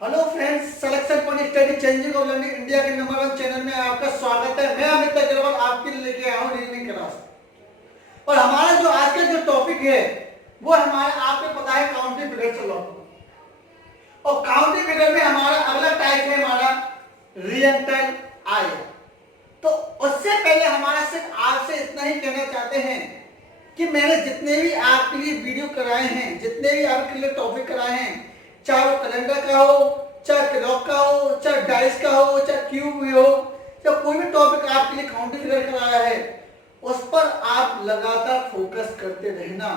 Hello friends, selection point study changing of learning India के number 1 channel में आपका स्वागत है। मैं अमित अग्रवाल आपके लिए लेके आया हूँ रीजनिंग क्लास। और हमारा जो आज का जो टॉपिक है वो हमारा आपको पता है काउंटिंग फिगर से लॉट। और काउंटिंग फिगर में हमारा अगला टाइप है हमारा रिएक्टर आय। तो उससे पहले हमारा सिर्फ आपसे इतना ही कहना चाहते हैं कि मैंने जितने भी आपके लिए वीडियो कराए हैं, जितने भी आपके लिए टॉपिक कराए हैं, चाहे वो कैलेंडर का हो, चाहे क्लॉक का हो, चाहे डाइस का हो, चाहे क्यूब हो, चाहे कोई भी टॉपिक आपके लिए काउंटिंग फिगर कराया है, उस पर आप लगातार फोकस करते रहना,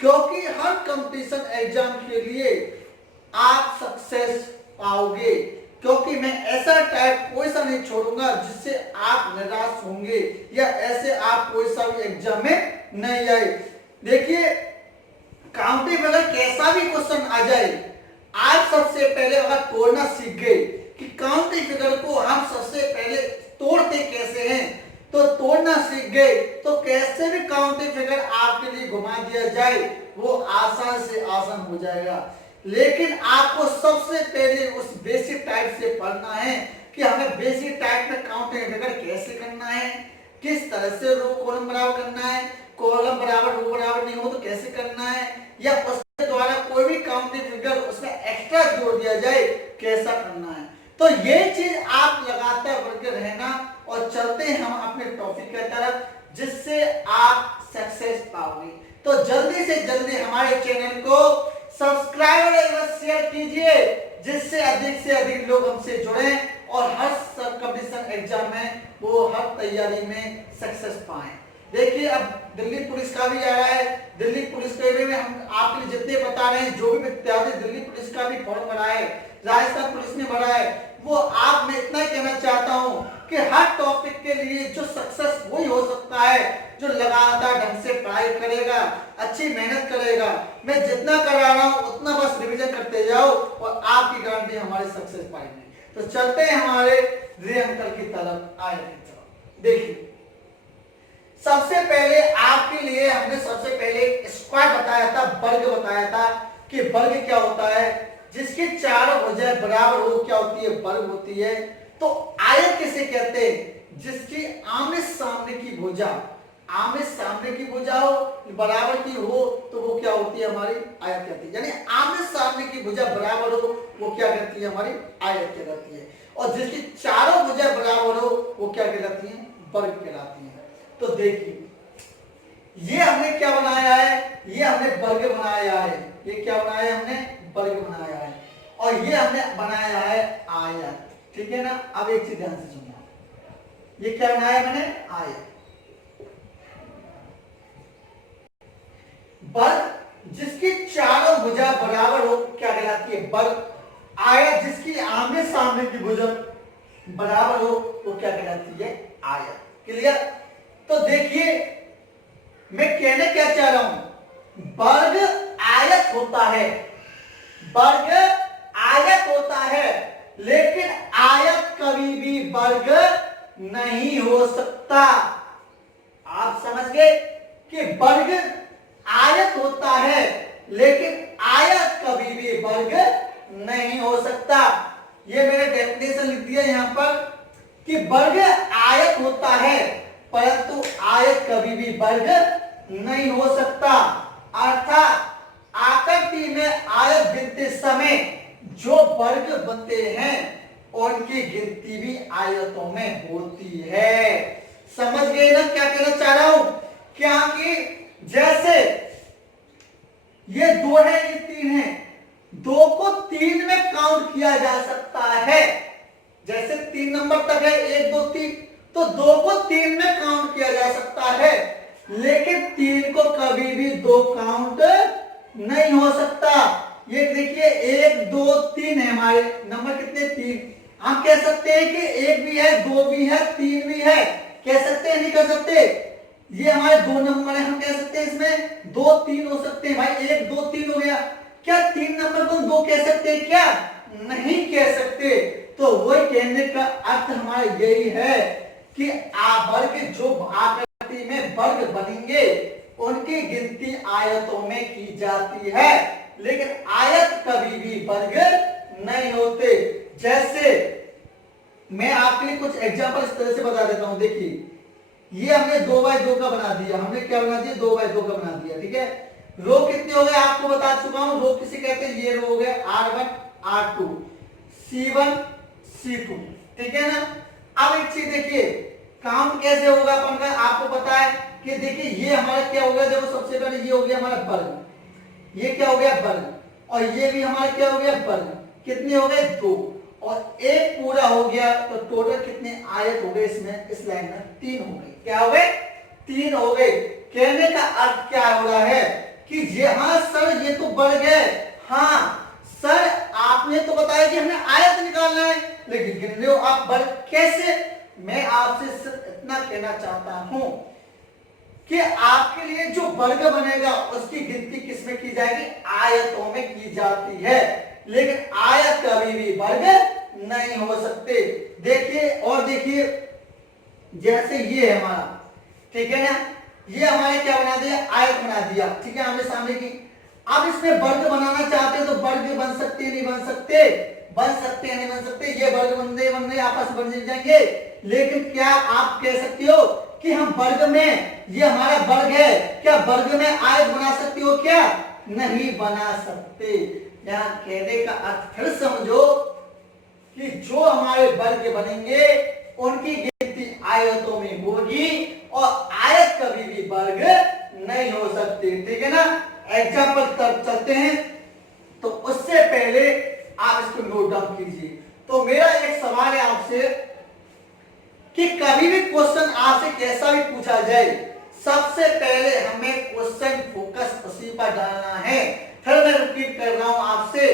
क्योंकि हर कंपटीशन एग्जाम के लिए आप सक्सेस पाओगे। क्योंकि मैं ऐसा टाइप कोई सा नहीं छोड़ूंगा जिससे आप निराश होंगे या ऐसे आप कोई सा भी एग्जाम में नहीं आए। देखिए, काउंटिंग फिगर कैसा भी क्वेश्चन आ जाए, आप सबसे पहले अगर तोड़ना सीख गए कि काउंटिंग फिगर को हम सबसे पहले तोड़ते कैसे हैं, तो तोड़ना सीख गए तो कैसे भी काउंटिंग फिगर आपके लिए घुमा दिया जाए वो आसान से आसान हो जाएगा। लेकिन आपको सबसे पहले उस बेसिक टाइप से पढ़ना है कि हमें बेसिक टाइप में काउंटिंग फिगर कैसे करना है, किस तरह से रो कॉलम बराबर करना है, कॉलम बराबर रो बराबर नहीं हो तो कैसे करना है, या उसके द्वारा कोई भी काउंटिंग फिगर उसमें एक्स्ट्रा जोड़ दिया जाए कैसा करना है। तो ये चीज आप लगातार बढ़ते रहना और चलते हैं हम अपने टॉपिक की तरफ, जिससे आप सक्सेस पाओगे। तो जल्दी से जल्दी हमारे चैनल को सब्सक्राइब और शेयर कीजिए, जिससे अधिक से अधिक लोग हमसे जुड़े और हर कंपटीशन एग्जाम में वो हर तैयारी में सक्सेस पाएं। देखिए, अब दिल्ली पुलिस का भी आ रहा है। दिल्ली पुलिस के में हम आपके लिए जितने बता रहे हैं, जो भी विद्यार्थी दिल्ली पुलिस का भी फॉर्म भरा है, राजस्थान पुलिस ने भरा है, वो आप मैं इतना कहना चाहता हूं कि हर टॉपिक के लिए जो सक्सेस वही हो सकता है जो लगातार ढंग से पढ़ाई करेगा, अच्छी मेहनत करेगा। मैं जितना करा रहा हूं उतना बस रिवीजन करते जाओ और आपकी गारंटी हमारे सक्सेस पाएंगे। तो चलते हैं हमारे रिएंकल की तरफ, आए की तरफ। देखिए, सबसे पहले आपके लिए हमने सबसे पहले स्क्वायर बताया था, वर्ग बताया था कि वर्ग क्या होता है, जिसकी चारों भुजाएं बराबर हो क्या होती है, वर्ग होती है। तो आयत किसे कहते हैं, जिसकी आमने सामने की भुजा, आमने सामने की भुजा हो बराबर की हो तो वो क्या होती है, हमारी आयत कहती है। यानी आमने सामने की भुजा बराबर हो वो क्या कहती है, हमारी आयत कहलाती है। और जिसकी चारों भुजा बराबर हो वो क्या कहलाती है, वर्ग कहलाती है। तो देखिए, ये हमने क्या बनाया है, ये हमने वर्ग बनाया है। ये क्या बनाया है, हमने वर्ग बनाया है। और ये हमने बनाया है आयत, ठीक है ना। अब एक चीज ध्यान से सुनना, ये क्या बनाया है मैंने, आयत। वर्ग जिसकी चारों भुजा बराबर हो क्या कहलाती है, वर्ग। आयत जिसकी आमने सामने की भुजा बराबर हो तो क्या कहलाती है, आयत। क्लियर। तो देखिए, मैं कहने क्या चाह रहा हूं, वर्ग आयत होता है, वर्ग आयत होता है, लेकिन आयत कभी भी वर्ग नहीं हो सकता। आप समझ गए कि वर्ग आयत होता है लेकिन आयत कभी भी वर्ग नहीं हो सकता। ये मैंने डेफिनेशन लिख दिया यहां पर कि वर्ग आयत होता है परंतु आयत कभी भी वर्ग नहीं हो सकता। अर्थात आकृति में आयत गिनते समय जो वर्ग बनते हैं उनकी गिनती भी आयतों में होती है। समझ गए ना क्या कहना चाह रहा हूं, क्या कि जैसे ये 2 है, ये 3 है, 2 को 3 में काउंट किया जा सकता है। जैसे 3 नंबर तक है, 1 2 3, तो 2 को 3 में काउंट किया जा सकता है, लेकिन 3 को कभी भी 2 काउंट नहीं हो सकता। ये देखिए 1 2 3 है, हमारे नंबर कितने, 3। हम कह सकते हैं कि 1 भी है, 2 भी है, 3 भी है, कह सकते हैं, नहीं कह सकते। ये हमारे 2 नंबर है, हम कह सकते हैं इसमें 2 3 हो सकते हैं। भाई 1 2 3 हो गया, क्या 3 नंबर को 2 कह सकते हैं, क्या नहीं कह सकते। तो वही कहने का अर्थ हमारा यही है कि वर्ग जो आकृति में वर्ग बनेंगे उनकी गिनती आयतों में की जाती है, लेकिन आयत कभी भी वर्ग नहीं होते। जैसे मैं आपके लिए कुछ एग्जांपल इस तरह से बता देता हूं। देखिए ये हमने 2x2 का बना दिया, हमने क्या बना दिया 2x2 का बना दिया, ठीक है। रो कितने हो गए आपको बता चुका हूं, रो किसे कहते हैं, ये रो हो गए R1 R2 C1 C2, ठीक है ना। अब एक चीज देखिए काउंट कैसे होगा अपन का, आपको पता है कि देखिए ये हमारा क्या होगा, देखो सबसे पहले ये हो गया हमारा वर्ग, ये क्या हो गया वर्ग, और ये भी हमारा क्या हो गया वर्ग, कितने हो गए 2, और एक पूरा हो गया, तो टोटल कितने आयत हो गए इसमें, इस लाइन में 3 हो गए। क्या हो गए 3 हो गए। कहने का अर्थ क्या हो रहा है कि ये, हाँ सर ये तो बढ़ गए, हाँ सर आपने तो बताया कि हमें आयत निकालना है, लेकिन गिन रहे हो आप वर्ग कैसे। मैं आपसे सिर्फ इतना कहना चाहता हूं कि आपके लिए जो वर्ग बनेगा उसकी गिनती किसमें की जाएगी, आयतों में की जाती है, लेकिन आयत कभी भी वर्ग नहीं हो सकते। देखिए और देखिए जैसे ये है हमारा, ठीक है ना, ये हमारे क्या बना दिया, आयत बना दिया, ठीक है आमने सामने की। अब इसमें वर्ग बनाना चाहते हैं तो वर्ग बन सकते नहीं बन सकते, बन सकते हैं नहीं बन सकते, ये वर्ग बन रहे आपस में बन जाएंगे, लेकिन क्या आप कह सकते हो कि हम वर्ग में, ये हमारा वर्ग है, क्या वर्ग में आयत बना सकते हो, क्या नहीं बना सकते। यहां कहने का अर्थ फिर समझो कि जो हमारे वर्ग बनेंगे उनकी गिनती आयतों में होगी और आयत कभी भी वर्ग नहीं हो सकती, ठीक है ना। एग्जाम्पल तब चलते हैं, तो उससे पहले आप इसको नोट डाउन कीजिए। तो मेरा एक सवाल है आपसे कि कभी भी क्वेश्चन आपसे कैसा भी पूछा जाए, सबसे पहले हमें क्वेश्चन फोकस उसी पर डालना है। फिर मैं रिपीट कर रहा हूं आपसे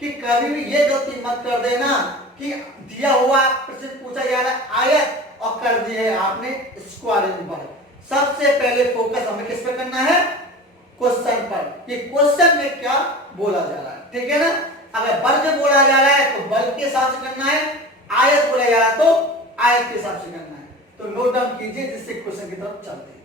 कि कभी भी ये गलती मत कर देना कि दिया हुआ प्रश्न पूछा जा रहा है आयत और कर दी है आपने स्क्वायर ऊपर। सबसे पहले फोकस हमें किस पे करना है, क्वेश्चन पर, कि क्वेश्चन में क्या बोला जा रहा है, ठीक है ना। अगर वर्ग बोला जा रहा है तो वर्ग के हिसाब से करना है, आयत बोला जा रहा है तो आयत के हिसाब से करना है। तो नोट डाउन कीजिए जिससे क्वेश्चन की तरफ चलते हैं।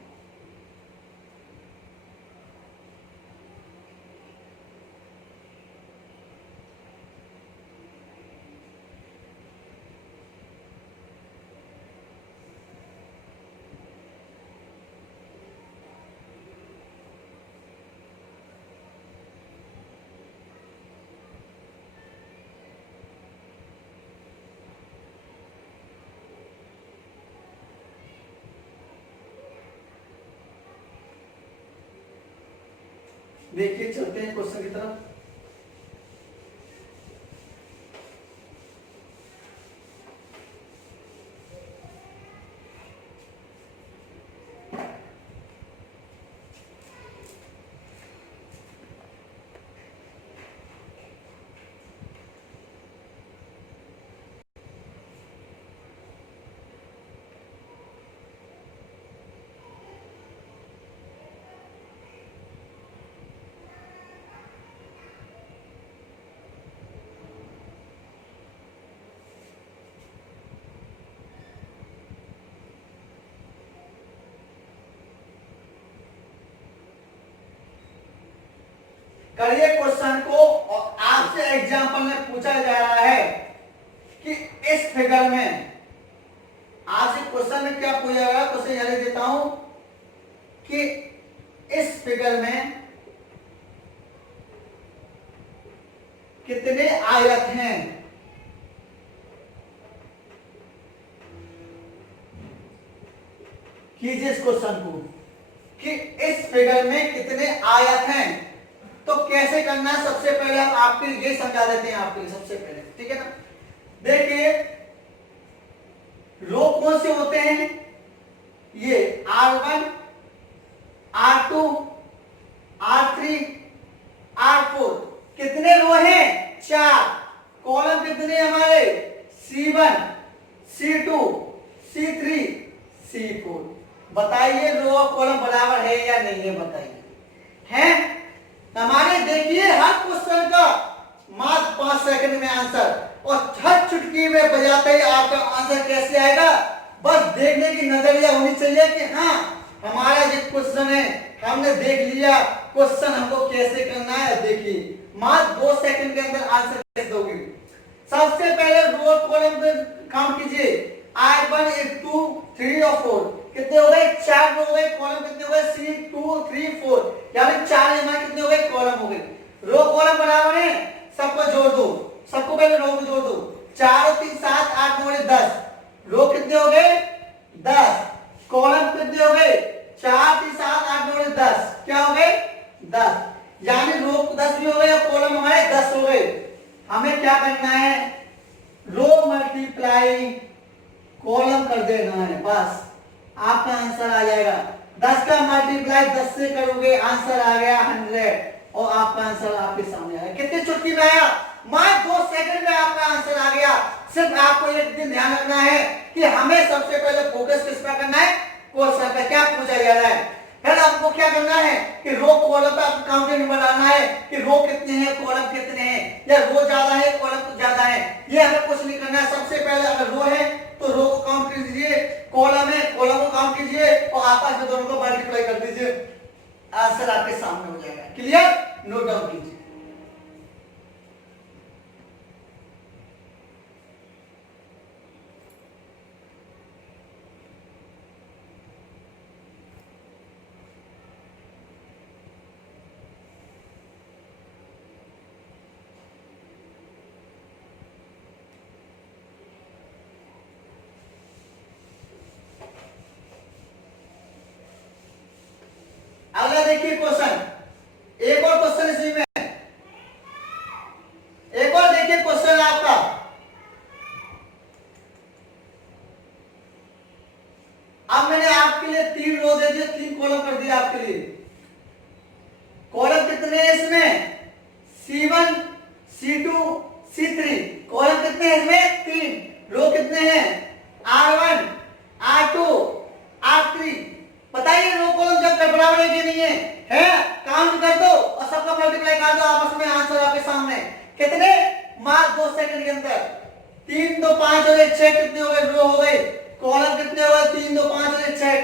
देखिए चलते हैं क्वेश्चन की तरफ। करिए क्वेश्चन को, और आपसे एग्जांपल में पूछा जा रहा है कि इस फिगर में, आपसे क्वेश्चन में क्या पूछा गया, क्वेश्चन यह लिख देता हूं कि इस फिगर में कितने आयत हैं, कीजिए इस क्वेश्चन को कि इस फिगर में कितने आयत हैं। तो कैसे करना है, सबसे पहले हम आपके लिए समझा देते हैं, आपके लिए सबसे पहले, ठीक है ना। देखिए रो कौन से होते हैं, ये R1 R2 R3 R4, कितने रो हैं 4, कॉलम कितने हमारे C1 C2 C3 C4। बताइए रो और कॉलम बराबर है या नहीं है, बताइए है हमारे। देखिए हर क्वेश्चन का मात्र 5 सेकंड में आंसर, और हर चुटकी में बजाते ही आपका आंसर कैसे आएगा, बस देखने की नजरिया होनी चाहिए कि हाँ हमारा जो क्वेश्चन है हमने देख लिया, क्वेश्चन हमको कैसे करना है। देखिए मात्र 2 सेकंड के अंदर आंसर कैसे दोगे। सबसे पहले रो कॉलम पे काउंट कीजिए। I1 I2 3 और 4 कितने हो गए? 4 रो हो गए। कॉलम कितने हो गए? C2 3 4 यानी 4 हमारे कितने हो गए? कॉलम हो गए। रो कॉलम बराबर है, सबको जोड़ दो। सबको पहले रो को जोड़ दो। 4 और 3 7 8 9 10 रो कितने हो गए? 10। कॉलम कितने हो गए? 4 3 7 8 9 10 क्या हो गए? 10। यानी रो 10 भी हो गए और कॉलम हमारे 10 हो गए। हमें क्या करना है? रो मल्टीप्लाई कॉलम कर देना है, बस आपका आंसर आ जाएगा। 10 का मल्टीप्लाई 10 से करोगे, आंसर आ गया 100 और आपका आंसर आपके सामने आया। कितनी चुटकी में आया? मात्र 2 सेकंड में आपका आंसर आ गया। सिर्फ आपको एक दिन ध्यान रखना है कि हमें सबसे पहले फोकस किस पर करना है? क्वेश्चन पे क्या पूछा जा रहा है। फिर आपको क्या करना है कि रो कॉलम पे आपको काउंटिंग बनाना है कि रो कितने हैं, कॉलम कितने हैं, या रो ज्यादा है कॉलम कुछ ज्यादा है। ये हमें कुछ नहीं करना है। सबसे पहले अगर रो है तो रो को काउंट कीजिए, कॉलम है कॉलम को काउंट कीजिए और आपस में दोनों को मल्टीप्लाई कर दीजिए, आंसर आपके सामने हो जाएगा। क्लियर? नोट डाउन कीजिए। अगला देखिए क्वेश्चन, एक और क्वेश्चन इसी में, एक और देखिए क्वेश्चन आपका। अब मैंने आपके लिए 3 रो दे दिए, 3 कॉलम कर दिया आपके लिए। कॉलम कितने हैं इसमें? C1 C2 C3 कॉलम कितने हैं इसमें? 3। रो कितने हैं? R1 R2 R3। बताइए रो कॉलम जब बराबर है कि नहीं है? है? काउंट कर दो और सबका मल्टीप्लाई कर दो, आपस में आंसर आपके सामने। कितने? मात्र 2 सेकंड के अंदर। 3 2 5 और 1 6 कितने हो गए? रो हो गए। कॉलम कितने हो गए? 3 2 5 और 1 6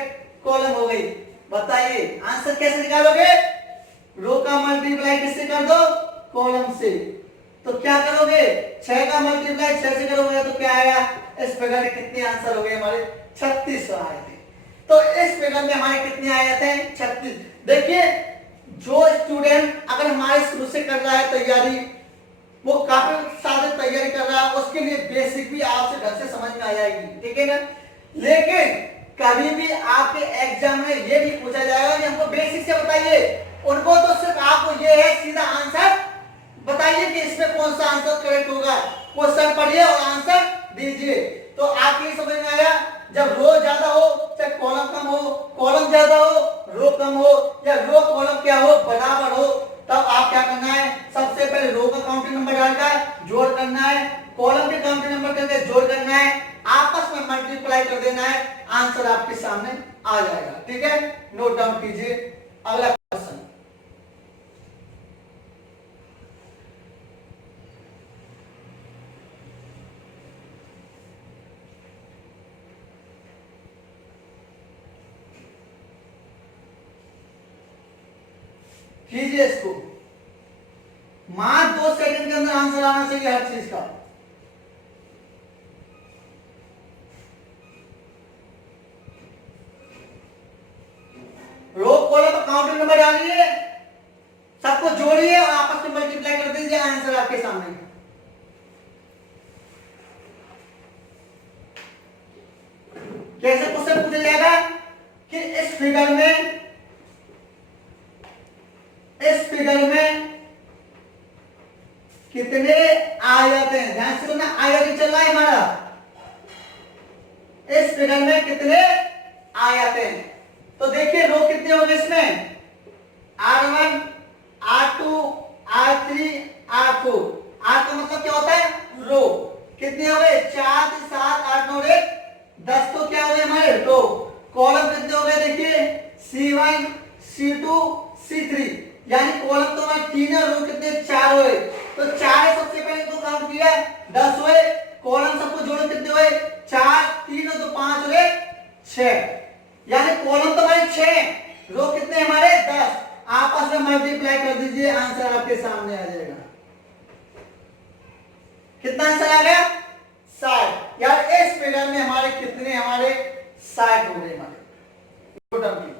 कॉलम हो गई। बताइए आंसर कैसे निकालोगे? रो का मल्टीप्लाई किससे कर दो? कॉलम से। तो क्या करोगे? 6 का मल्टीप्लाई 6 से करोगे तो क्या आएगा? इस प्रकार के कितने आंसर हो गए हमारे? 36 आए थे। तो इस फिगर में हमारे कितने आए थे? 36। देखिए जो स्टूडेंट अगर हमारे शुरू से कर रहा है तैयारी, वो काफी सारे तैयारी कर रहा है, उसके लिए बेसिक भी आपसे घर से समझ में आ जाएगी, ठीक है ना। लेकिन कभी भी आपके एग्जाम में ये भी पूछा जाएगा कि हमको बेसिक से बताइए, उनको तो सिर्फ आपको ये है सीधा आंसर बताइए कि इसमें कौन सा आंसर करेक्ट होगा। क्वेश्चन पढ़िए और आंसर दीजिए। तो आपको ये समझ में आया, जब रो ज्यादा हो चाहे कॉलम कम हो, कॉलम ज्यादा हो रो कम हो, या रो कॉलम क्या हो बराबर हो, तब आप क्या करना है? सबसे पहले रो का काउंटिंग नंबर डालकर जोड़ करना है, कॉलम के काउंटिंग नंबर करके जोड़ करना है, आपस में मल्टीप्लाई कर देना है, आंसर आपके सामने आ जाएगा। ठीक है, नोट डाउन कीजिए। अगला क्वेश्चन, कीजिए इसको। मात्र 2 सेकंड के अंदर आंसर आना चाहिए हर चीज का। रो कॉलम काउंटिंग नंबर डालिए, सबको जोड़िए और आपस में मल्टीप्लाई कर दीजिए, आंसर आपके सामने। कैसे क्वेश्चन पूछा जाएगा कि इस फिगर में कितने आयत हैं? ध्यान से सुनना, आयत चल रहा है हमारा। इस फिगर में कितने आयत हैं? तो देखिए रो कितने हो गए इसमें? R1 R2 R3 R4। R का मतलब क्या होता है? रो। कितने हो गए? 4 7 8 9 10 तो क्या हो गए हमारे? रो। कॉलम कितने हो गए? देखिए C1 C2 C3 यानी कॉलम तो हमारे 3 है, रो कितने? 4 हुए। तो 4 है, सबसे पहले तो काउंट किया 10 हुए। कॉलम सबको जोड़ो कितने हुए? 4 3 और 2 5 हुए 6। यानी कॉलम तो हमारे 6, रो कितने हमारे? 10। आपस में मल्टीप्लाई कर दीजिए, आंसर आपके सामने आ जाएगा। कितना आंसर आ गया? 60 हो गए हमारे टोटल की।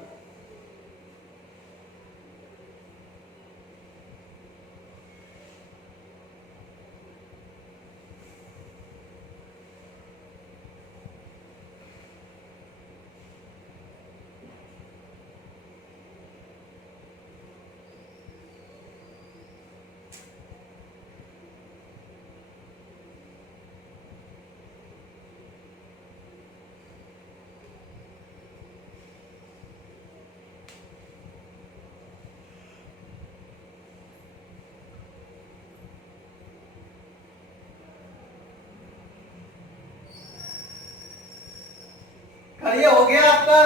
ये हो गया आपका।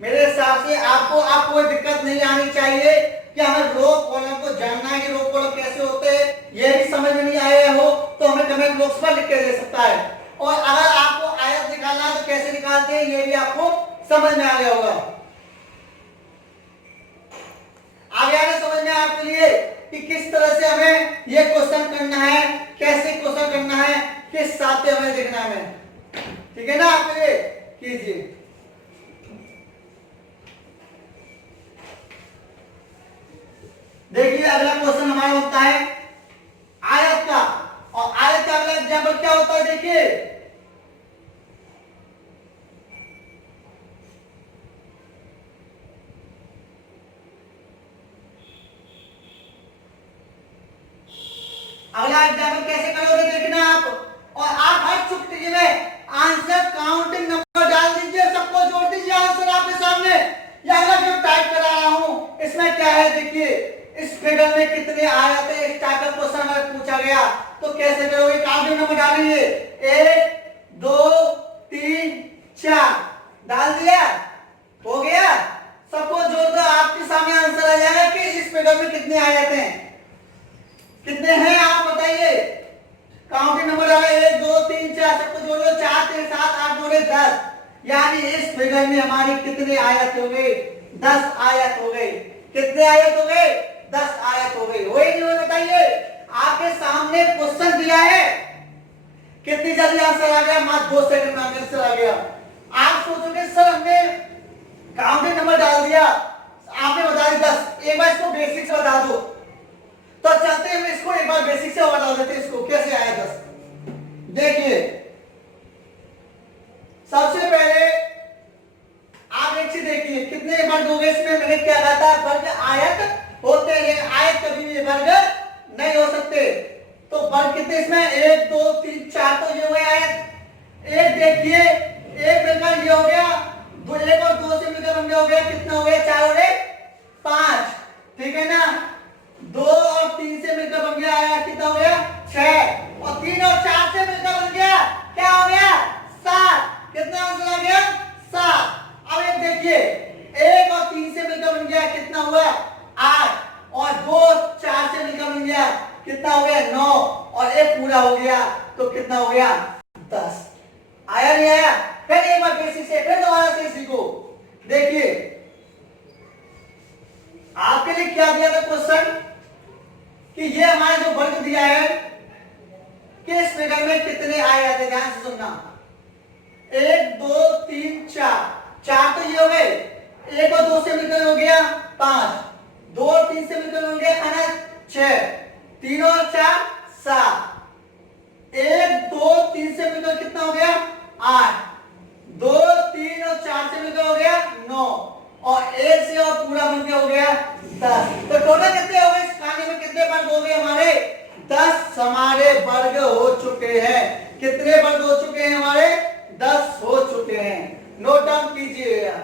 मेरे हिसाब से आपको आप कोई दिक्कत नहीं आनी चाहिए कि हमें रो कॉलम को जानना है कि रो कॉलम कैसे होते हैं, ये भी समझ में नहीं आया हो तो हमें कमेंट बॉक्स पर लिख के दे सकता है। और अगर आपको आयत निकालना है तो कैसे निकालते हैं ये भी आपको समझ में आ गया होगा। आ गया ना समझ में आपके लिए कि किस तरह से हमें ये क्वेश्चन करना है, कैसे क्वेश्चन करना है, किस हिसाब से हमें देखना है। ठीक है ना आपके लिए कीजिए। देखिए अगला क्वेश्चन हमारा होता है आयत का, और आयत का अगला एग्जांपल क्या होता है देखिए। अगला एग्जांपल कैसे करोगे देखना आप, और आप हर छुट्टी में आंसर काउंटिंग नंबर डाल दीजिए, सबको जोड़ दीजिए आंसर आपके सामने। ये अगला जो टाइप करा रहा हूं इसमें क्या है देखिए, इस फिगर में कितने आयत है, इस टाइप का क्वेश्चन अगर पूछा गया तो कैसे करोगे, काउंटिंग नंबर डालिए 1 2 3 4 डाल दिया, हो गया। सबको जोड़ दो, आपके सामने आंसर आ जाएगा कि इस फिगर में कितने आयत हैं, कितने हैं आप बताइए। काउंटिंग नंबर डाला 1 2 3 4, सबको जोड़ लो 4 3 7 8 9 10, यानी इस फिगर में हमारी कितने आयत हो गए, 10 आयत हो गए। कितने आयत हो गए, 10 आयत हो गई। वही नहीं बताइए, आपके सामने क्वेश्चन दिया है, कितनी जल्दी आंसर आ गया, मात्र 2 सेकंड में आंसर आ गया। आप सोचोगे सर हमने काउंटिंग नंबर डाल दिया, आपने बता दी 10, एक बार इसको बेसिक से बता दो। तो चलते हैं इसको एक बार बेसिक से बता देते हैं, इसको कैसे आया 10। देखिए सबसे पहले आप एक चीज देखिए, कितने वर्ग हो गए इसमें, मैंने क्या कहा था, वर्ग आयत होते हैं, आयत कभी भी वर्ग नहीं हो सकते। तो वर्ग कितने इसमें 1 2 3 4, तो ये हुए आयत। एक देखिए, एक मिलकर ये हो गया, दो एक और 2 से मिलकर बन गया, हो गया कितना हो गया, 4 और 1 5, ठीक है ना। 2 और 3 से मिलकर बन गया आया, कितना हो गया 6, और 3 और 4 से मिलकर बन गया क्या हो गया 7। कितना आंसर आ गया 7। अब एक देखिए, 1 और 3 से मिलकर बन गया कितना हुआ 8, और 2 4 से मिलकर बन गया कितना हो गया 9, और 1 पूरा हो गया तो कितना हो गया 10। आया नहीं आया, फिर एक बार बेसिक से फिर दोबारा से सीखो। देखिए आपके लिए क्या दिया था क्वेश्चन कि ये हमारा जो वर्ग दिया है कि इस फिगर में कितने आए आते, ध्यान से सुनना। 1 2 3 4, 4 तो ये हो गए, 1 और 2 से मिलकर हो गया 5, 2 और 3 से मिलकर हो गया खाना 6, 3 और 4 7, 1 2 3 से मिलकर कितना हो गया 8, 2 3 और 4 से मिलकर हो गया 9, और 1 से और पूरा मिलकर हो गया 10। तो टोटल कितने हो गए इस खाने में, कितने वर्ग हो गए हमारे 10 हमारे वर्ग हो चुके हैं। कितने वर्ग हो चुके हैं हमारे 10 हो चुके हैं। नोट डाउन कीजिएगा।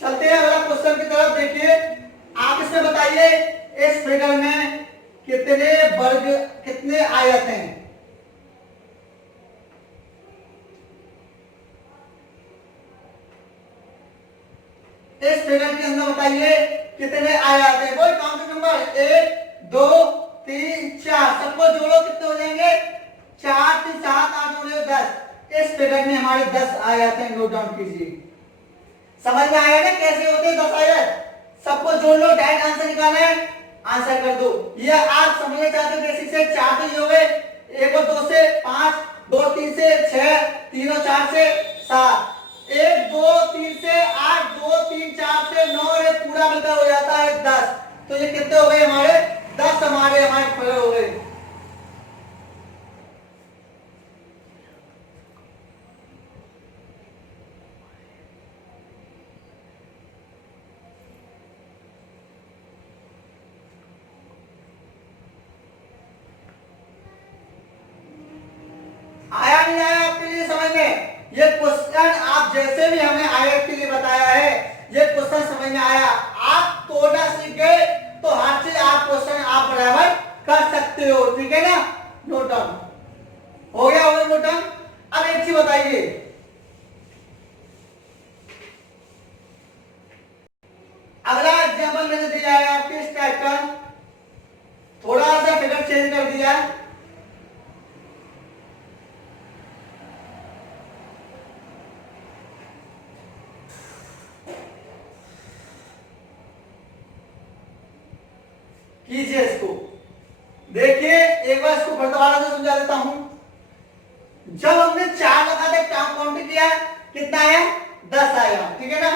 चलते हैं अगला क्वेश्चन की तरफ। देखिए आप इसमें बताइए इस फिगर में कितने वर्ग, कितने आयत हैं। इस फिगर के अंदर बताइए कितने आयत हैं। कोई काउंटिंग नंबर 1 2 3 4, सबको जोड़ो कितने हो जाएंगे 4 3 7 8 9 10। इस फिगर में हमारे 10 आयत हैं, नोट डाउन कीजिए। समझ में आया ना कैसे होते हैं 10 आयत? सबको जोड़ लो, डायरेक्ट आंसर निकालना है, आंसर कर दो। ये आप समझना चाहते हो बेसिक से 4 तो ये हो गए, 1 और 2 से 5, 2 3 से 6, 3 और 4 से 7, 1 2 3 से 8, 2 3 4 से 9 और ये पूरा मिलकर हो जाता है 10। तो ये कितने हो गए हमारे? 10 हमारे फिगर हो गए। आया नहीं आया आपके लिए समझ में? ये क्वेश्चन आप जैसे भी हमें आया के लिए बताया है, ये क्वेश्चन समझ में आया, आप तोड़ना सीख गए तो हाथ से आप क्वेश्चन आप बराबर कर सकते हो, ठीक है ना? नोट डाउन हो गया, नोट डाउन। अब एक चीज बताइए, अगला एग्जाम्पल मैंने दिया है आपके इस टाइप का, थोड़ा सा फिगर चेंज कर दिया, कीजिए इसको। देखिए एक बार इसको फिर दोबारा से समझा देता हूं। जब हमने 4 लगा दे काउंट किया कितना है? 10 आएगा, ठीक है ना?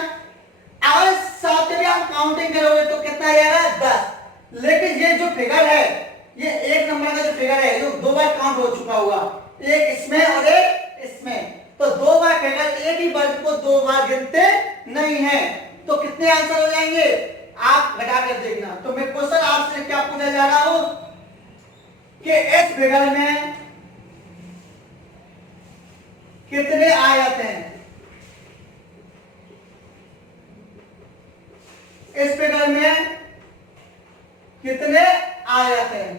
अगर साथ में आप काउंटिंग करोगे तो कितना आएगा? 10। लेकिन ये जो फिगर है, ये एक नंबर का जो फिगर है, जो 2 बार काउंट हो चुका होगा, एक इसमें और एक इसमें, तो 2 बार फिगर एक ही वर्ग को 2 बार गिनते नहीं है। तो कितने आंसर हो जाएंगे आप घटा कर देखना। तो मैं क्वेश्चन आपसे क्या पूछने जा रहा हूं कि इस फिगर में कितने आयत हैं? इस फिगर में कितने आयत हैं?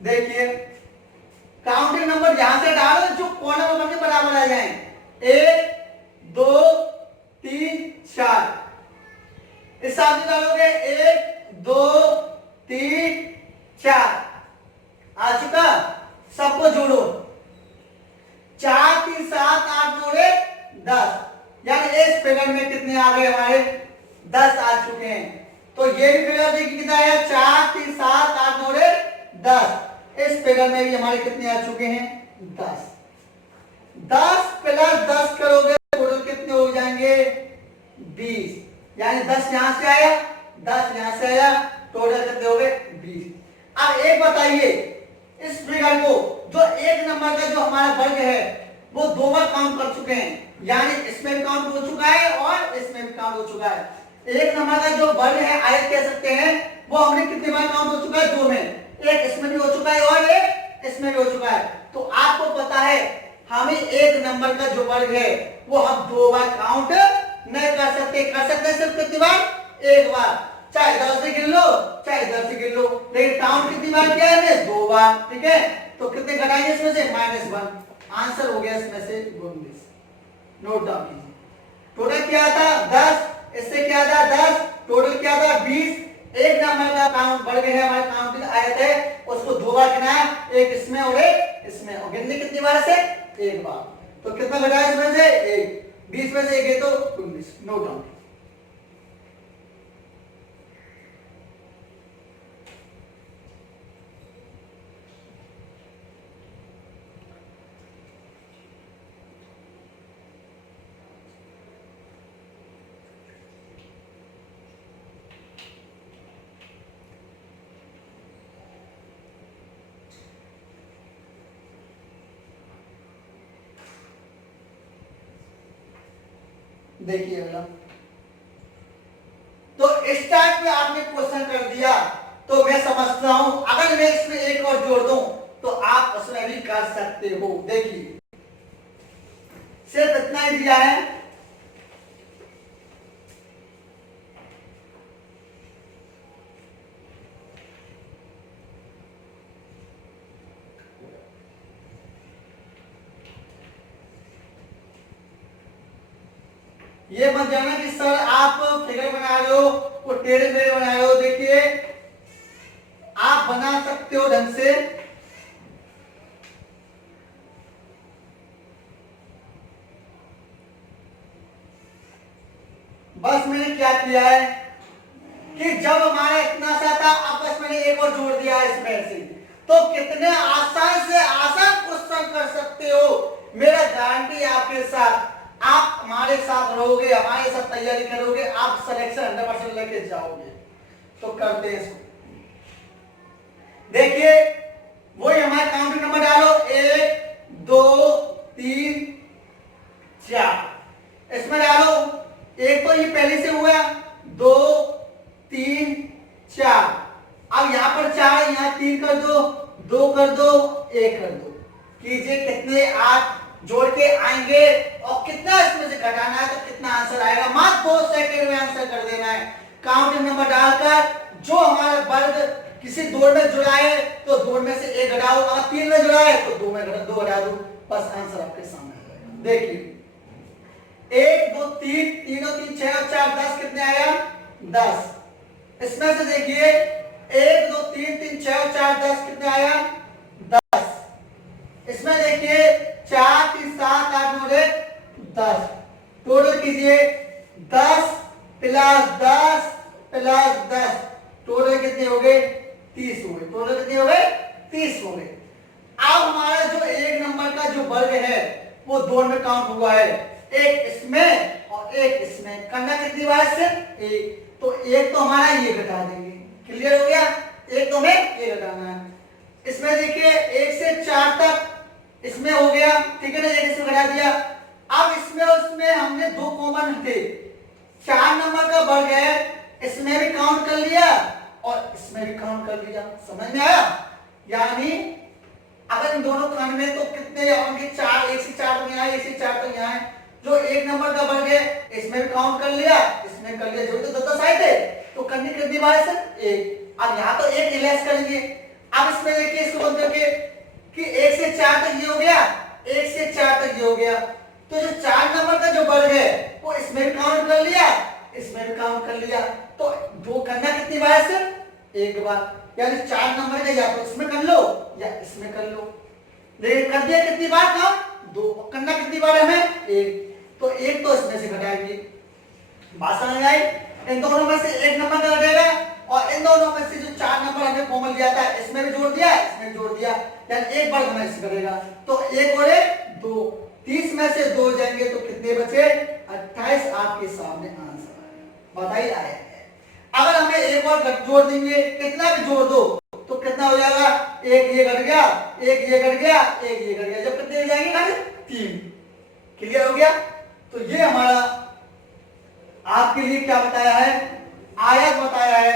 देखिए काउंटिंग नंबर यहां से डालो जो कॉर्नर नंबर के बराबर आ जाए, 1 2 3 4, इस साथ में डालोगे 1 2 3 4, आ चुका। सबको जोड़ो, 4 3 7 8 जोड़े 10, यानी इस फिगर में कितने आ गए हमारे? 10 आ चुके हैं। तो ये भी फिगर देखिए कितना है? 4 3 7 8 जोड़े 10। इस फिगर में भी हमारे कितने आ चुके हैं? 10। 10 प्लस 10 करोगे टोटल कितने हो जाएंगे? 20। यानी 10 यहां से आया, 10 यहां से आया, टोटल कितने हो गए? 20। अब एक बताइए, इस फिगर को जो एक नंबर का जो हमारा वर्ग है वो 2 बार काउंट कर चुके हैं, यानी इसमें भी काउंट हो चुका है और इसमें भी काउंट हो चुका है। एक नंबर का जो वर्ग है आयत कह सकते हैं, वो हमने कितने बार काउंट हो चुका है? 2 में, एक इसमें भी हो चुका है और एक इसमें भी हो चुका है। तो आपको पता है हमें एक नंबर का जो वर्ग है वो हम 2 बार काउंट नहीं कर सकते। कर सकते सिर्फ कितनी बार? एक बार, चाहे इधर से गिन लो चाहे इधर से गिन लो, लेकिन काउंट कितनी बार किया है? 2 बार, ठीक है? तो कितने घटाएंगे इसमें से? -1। आंसर हो गया इसमें से 19। नोट डाउन कीजिए। टोटल क्या था? 10, इससे क्या था? 10, टोटल क्या था? 20। एक नंबर का काउंट बढ़ गया है, हमारे काउंटिंग आयत है, उसको 2 बार गिना है, एक इसमें और एक इसमें, और गिनने कितनी बार से? एक बार। तो कितना घटाया इसमें से? 1। 20 में से 1 है तो 19। Note down. देखिए अगला, तो इस टाइप में आपने क्वेश्चन कर दिया तो मैं समझता हूं अगर मैं इसमें एक और जोड़ दूं तो आप उसमें भी कर सकते हो। देखिए सिर्फ इतना ही दिया है, ये मत जाना कि सर आप फिगर बना रहे हो वो टेढ़े मेढ़े बना रहे हो। देखिए आप बना सकते हो ढंग से, बस मैंने क्या किया है कि जब हमारा इतना सा था, अब बस मैंने एक और जोड़ दिया है इसमें से। तो कितने आसान से आसान क्वेश्चन कर सकते हो, मेरा गारंटी आपके साथ, आप हमारे साथ रहोगे, हमारे साथ तैयारी करोगे, आप सिलेक्शन 100% लेके जाओगे। तो करते हैं इसको। देखिए वही हमारे काउंटिंग नंबर डालो, 1 2 3 4 इसमें डालो। एक तो ये पहले से हुआ, 2 3 4। अब यहां पर 4, यहां 3 कर दो, 2 कर दो, 1 कर दो। कीजिए कितने 8 जोड़ के आएंगे और कितना इसमें से घटाना है, तो कितना आंसर आएगा। मात्र 2 सेकंड में आंसर कर देना है काउंटिंग नंबर डालकर। जो हमारा वर्ग किसी दो में जुड़ा है तो दो में से 1 घटाओ, अगर 3 में जुड़ा है तो 2 में 2 घटा दो, बस आंसर आपके सामने आ जाएगा। देखिए 1 2 3 3 और 3 6 और 4 10 कितने आया 10। इसमें से देखिए 1 2 3 3 6 और 4 10 कितने आया 10। इसमें देखिए 4 3 7 8 9 10। टोटल कीजिए 10 प्लस 10 प्लस 10, टोटल कितने हो गए 30 हो गए। टोटल कितने हो गए 30 हो गए। अब हमारा जो एक नंबर का जो वर्ग है वो दो में काउंट हुआ है, एक इसमें और एक इसमें। करना कितनी बार सिर्फ एक, तो एक तो हमारा ये घटा देंगे। क्लियर हो गया, एक तो हमें ये घटाना है। इसमें देखिए 1 से 4 तक इसमें हो गया, ठीक है ना, एक इसमें घटा दिया। अब इसमें उसमें हमने दो कॉमन थे, 4 नंबर का वर्ग है, इसमें भी काउंट कर लिया और इसमें भी काउंट कर लिया। समझ में आया? यानी अगर इन दोनों खंड में तो कितने होंगे 4, 1 से 4 तो यहाँ है, 1 से 4 तो यहाँ है। जो एक नंबर का वर्ग है इसमें भी काउंट कर लिया, इसमें कर लिया, जो तो दो साइड है तो करनी कितनी बार है सर 1। अब यहाँ तो 1 लेस करेंगे। अब इसमें देखिए इसको बंद करके कि 1 से 4 तक ये हो गया, 1 से 4 तक ये हो गया। तो जो 4 नंबर का जो वर्ग है वो इसमें भी काउंट कर लिया, इसमें भी काउंट कर लिया। तो दो करना कितनी बार है सर 1 बार। यानी 4 नंबर का या तो इसमें कर लो या इसमें कर लो। देखिए कर दिया कितनी बार काम 2, करना कितनी बार हमें 1, तो 1 तो इसमें से घटाएंगे। बात समझ आई? इन दोनों में से एक नंबर का घटेगा और इन दोनों में से जो 4 नंबर हमने कॉमन लिया था इसमें भी जोड़ दिया, इसमें जोड़ दिया, यानी एक बार हमें इससे करेगा। तो 1 और 1 2, 30 में से 2 जाएंगे तो कितने बचे 28। आपके सामने आंसर बताइए आए। अगर हमें एक और जोड़ देंगे, कितना भी जोड़ दो तो कितना हो जाएगा, एक ये घट गया, एक ये घट गया, एक ये घट गया, जब कितने जाएंगे खाली 3। क्लियर हो गया? तो ये हमारा आपके लिए क्या बताया है, आयत बताया है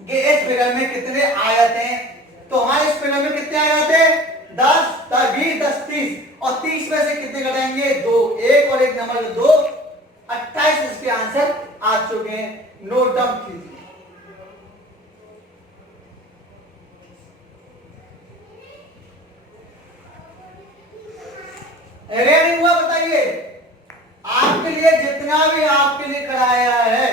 कि इस फिगर में कितने आयत हैं। तो हमारे इस फिगर में कितने आयत हैं 10 10 20 10 30 और 30 में से कितने घटाएंगे 2, 1 और 1 नंबर 2, 28 इसके आंसर आ चुके हैं। नोट डाउन कीजिए। नहीं हुआ बताइए? आपके लिए जितना भी आपके लिए कराया है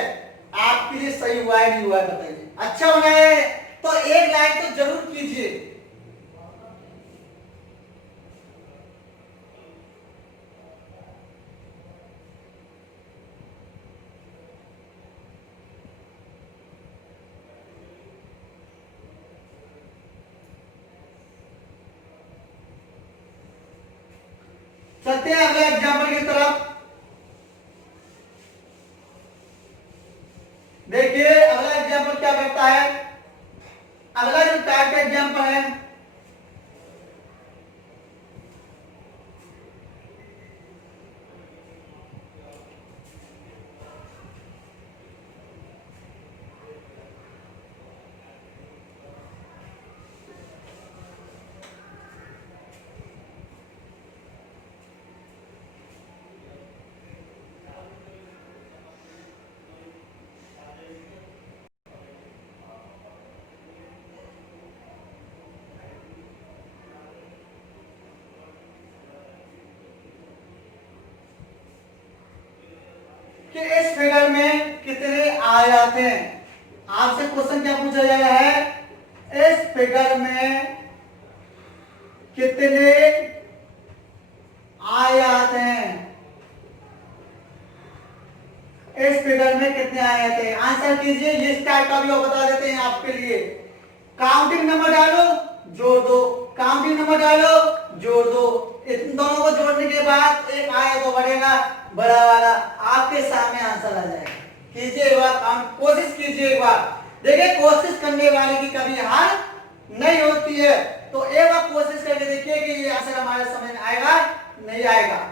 आपके लिए सही हुआ है नहीं हुआ है बताइए? अच्छा बनाया है तो एक लाइक तो जरूर कीजिए। चलते हैं अगले एग्जाम्पल की तरफ। देखिए अगला एग्जाम्पल क्या करता है, अगला जो टाइप का एग्जाम्पल है कि इस फिगर में कितने आयत हैं। आपसे क्वेश्चन क्या पूछा जा रहा है, इस फिगर में कितने आयत हैं। इस फिगर में कितने आए थे, आंसर कीजिए। इस टाइप का भी वो बता देते हैं आपके लिए। काउंटिंग नंबर डालो, जोड़ दो, काउंटिंग नंबर डालो, जोड़ दो। इन दोनों को जोड़ने के बाद एक आए तो बढ़ेगा बड़ा वाला, आपके सामने आंसर आ जाएगा। कीजिए एक बार, काउंट कोशिश कीजिए एक बार। देखिए कोशिश करने वाले की कभी हार नहीं होती है। तो एक बार कोशिश करके देखिए कि ये आंसर हमारे समझ में आएगा नहीं आएगा।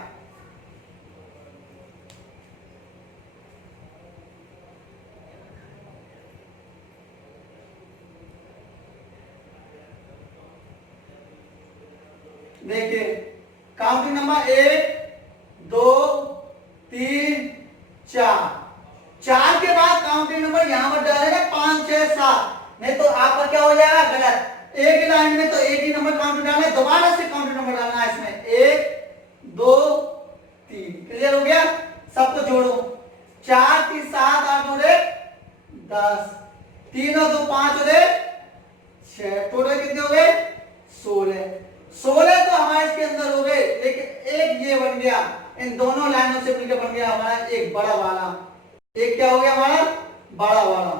देखिए काउंटिंग नंबर 1 2 3 4, 4 के बाद काउंटिंग नंबर यहां पर डालेगा 5 6 7, नहीं तो आपका क्या हो जाएगा गलत। एक लाइन में तो एक ही नंबर काउंटिंग डालना है, दोबारा से काउंटिंग नंबर डालना है इसमें 1 2 3। क्लियर हो गया? सबको जोड़ो, 4 3 7 8 और 1 10, 3 और 2 5 और 1 6, टोटल कितने हो गए 16। 16 तो हमारे इसके अंदर हो गए, लेकिन एक ये बन गया, इन दोनों लाइनों से मिलकर बन गया हमारा एक बड़ा वाला। एक क्या हो गया हमारा बड़ा वाला,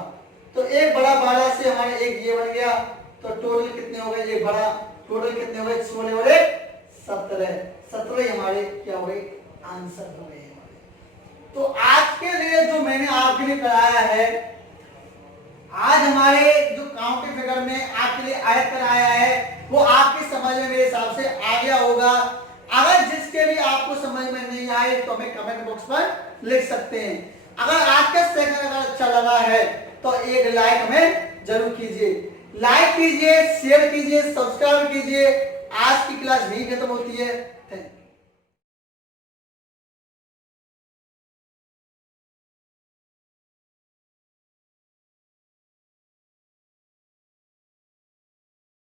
तो एक बड़ा वाला से हमारा एक ये बन गया। तो टोटल कितने हो गए, एक बड़ा, टोटल कितने हो गए 16 और 1 17, 17 हमारे क्या हो गए आंसर हो गए हमारे। तो आज के लिए जो मैंने आपके लिए कराया है, आज हमारे जो काउंटिंग फिगर में आपके लिए आयत कराया है, वो आपकी समझ में मेरे हिसाब से आ गया होगा। अगर जिसके भी आपको समझ में नहीं आए तो हमें कमेंट बॉक्स पर लिख सकते हैं। अगर आज का सेशन अगर अच्छा लगा है तो एक लाइक हमें जरूर कीजिए, लाइक कीजिए, शेयर कीजिए, सब्सक्राइब कीजिए। आज की क्लास भी खत्म होती है। Thank you.